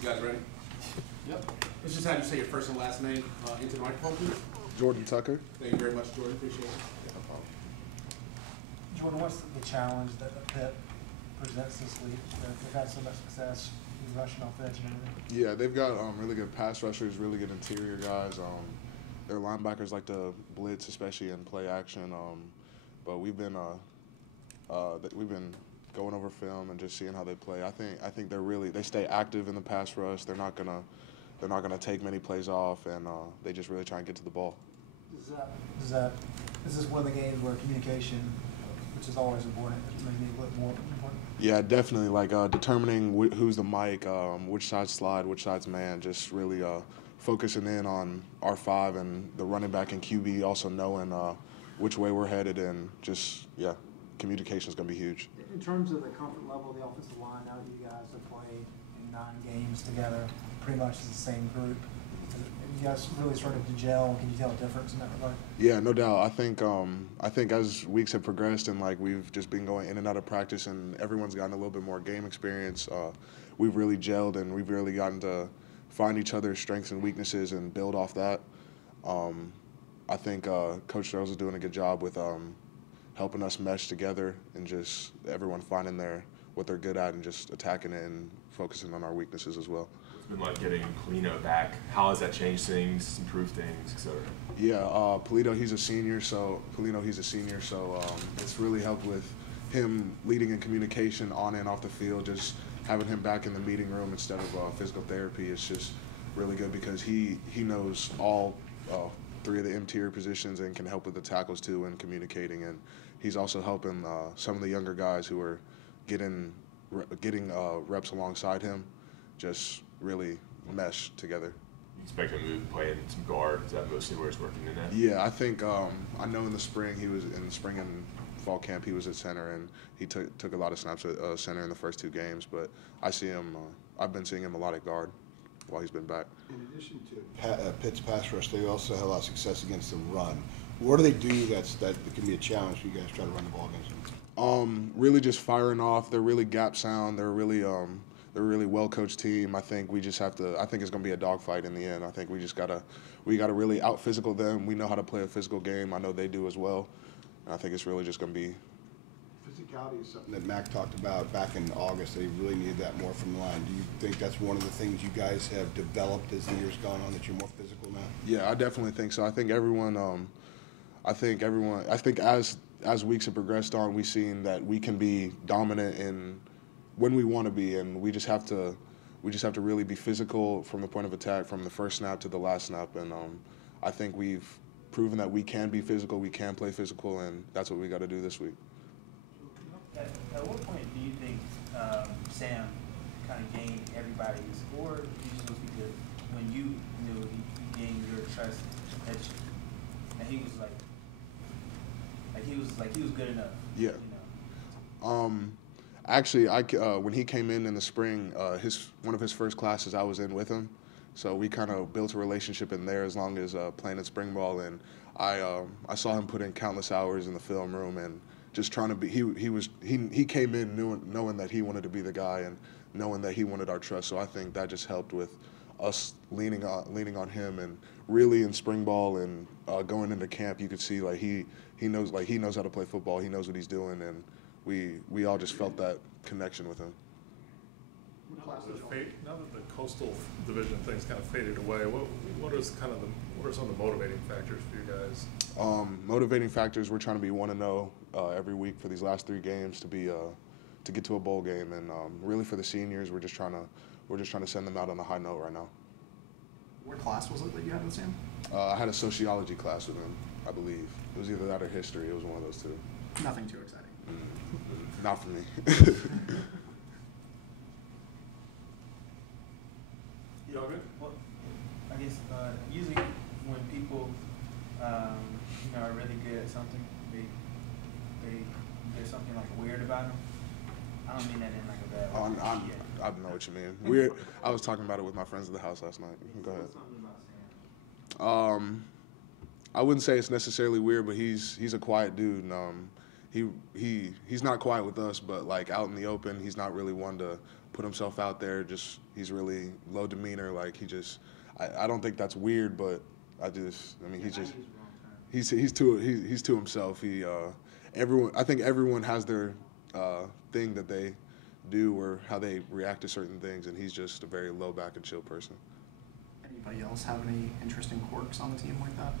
You guys ready? Yep. It's just how you say your first and last name into the microphone, please. Jordan Tucker. Thank you very much, Jordan. Appreciate it. Yeah, no problem. Jordan, what's the challenge that Pitt presents this week? They've had so much success rushing off the edge and everything. Yeah, they've got really good pass rushers, really good interior guys. Their linebackers like to blitz, especially in play action. But we've been going over film and just seeing how they play. I think they stay active in the pass rush. They're not gonna take many plays off, and they just really try and get to the ball. Is this one of the games where communication, which is always important, maybe a little more important? Yeah, definitely. Like determining who's the mic, which side's slide, which side's man. Just really focusing in on R5 and the running back and QB, also knowing which way we're headed, and just communication is going to be huge. In terms of the comfort level of the offensive line, now that you guys have played in 9 games together, pretty much as the same group, you guys really started to gel. Can you tell a difference in that regard? Yeah, no doubt. I think as weeks have progressed and like we've just been going in and out of practice and everyone's gotten a little bit more game experience, we've really gelled and we've really gotten to find each other's strengths and weaknesses and build off that. I think Coach Charles is doing a good job with helping us mesh together and just everyone finding what they're good at and just attacking it and focusing on our weaknesses as well. It's been like getting Polino back. How has that changed things, improved things, etc.? Yeah, Polino, he's a senior, so it's really helped with him leading in communication on and off the field. Just having him back in the meeting room instead of physical therapy is just really good because he knows all 3 of the interior positions and can help with the tackles too and communicating. And he's also helping some of the younger guys who are getting reps alongside him, just really mesh together. You expect him to play in some guard? Is that mostly where he's working in that? Yeah, I think I know in the spring and fall camp he was at center and he took a lot of snaps at center in the first 2 games. But I've been seeing him a lot at guard while he's been back. In addition to Pitt's pass rush, they also had a lot of success against the run. What do they do that can be a challenge for you guys to try to run the ball against them? Really just firing off. They're really gap sound. They're a really well-coached team. I think we just have to. I think it's going to be a dogfight in the end. I think we gotta really out-physical them. We know how to play a physical game. I know they do as well. And I think it's really just going to be. Physicality is something that Mac talked about back in August. They really needed that more from the line. Do you think that's one of the things you guys have developed as the years gone on, that you're more physical now? Yeah, I definitely think so. I think as weeks have progressed on, we've seen that we can be dominant in when we want to be, and we just have to really be physical from the point of attack, from the first snap to the last snap. And I think we've proven that we can be physical, we can play physical, and that's what we got to do this week. At what point do you think Sam kind of gained everybody's, or you just was because when you knew he gained your trust that he was he was good enough? Yeah. You know? Actually, when he came in the spring, one of his first classes I was in with him, so we kind of built a relationship in there as long as playing at spring ball, and I saw him put in countless hours in the film room and just trying to be. He came in knowing that he wanted to be the guy and knowing that he wanted our trust. So I think that just helped with us leaning on him, and really in spring ball and going into camp, you could see like he knows how to play football. He knows what he's doing, and we all just felt that connection with him. Now that the Coastal Division thing's kind of faded away, what are some of the motivating factors for you guys? Motivating factors, we're trying to be 1-0 every week for these last 3 games to get to a bowl game, and really for the seniors, we're just trying to send them out on a high note right now. What class was it that you had with Sam? I had a sociology class with him, I believe. It was either that or history. It was one of those 2. Nothing too exciting. Not for me. You all good? Well, I guess usually when people are really good at something, there's something like weird about them. I don't mean that in like a bad way. I know what you mean. Weird. I was talking about it with my friends at the house last night. Go ahead. I wouldn't say it's necessarily weird, but he's a quiet dude. And, he's not quiet with us, but like out in the open, he's not really one to put himself out there. Just he's really low demeanor. Like I don't think that's weird, but I mean, he's to himself. I think everyone has their thing that they do or how they react to certain things, and he's just a very low back and chill person. Anybody else have any interesting quirks on the team like that?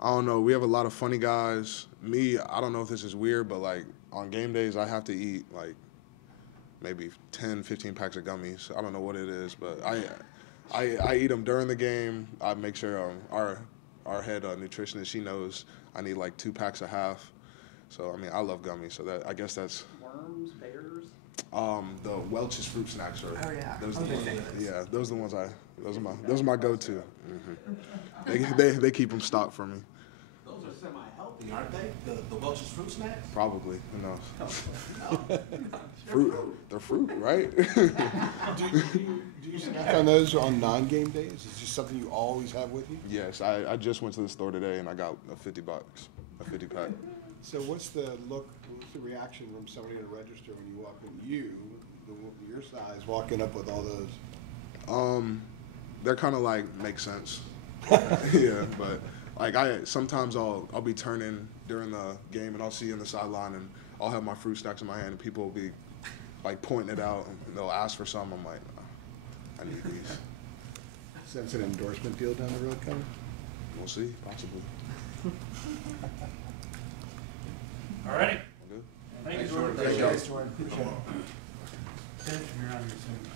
I don't know. We have a lot of funny guys. Me, I don't know if this is weird, but like on game days, I have to eat like maybe 10, 15 packs of gummies. I don't know what it is, but I eat them during the game. I make sure our head nutritionist, she knows I need like 2 packs of half. So I mean, I love gummies. So that I guess that's Worms, bears. the Welch's fruit snacks are. Oh yeah. Those Oh, are the they ones, do. yeah, those are the ones those are my go-to. They keep them stocked for me. Those are semi-healthy, aren't they? The Welch's fruit snacks? Probably, who knows? No. Fruit, they're fruit, right? Do you snack on those on non-game days? Is it just something you always have with you? Yes, I just went to the store today and I got a $50, a 50 pack. So what's the reaction from somebody at a register when you walk in? Your size, walking up with all those? They're kind of like make sense. Yeah, but like sometimes I'll be turning during the game and I'll see in the sideline and I'll have my fruit snacks in my hand and people will be like pointing it out and they'll ask for some. I'm like, I need these. So that's an endorsement deal down the road coming? We'll see, possibly. All righty. Good. Thank you, Thanks, Jordan. Jordan. Thanks, Jordan. Appreciate it. Finish from here on your soon.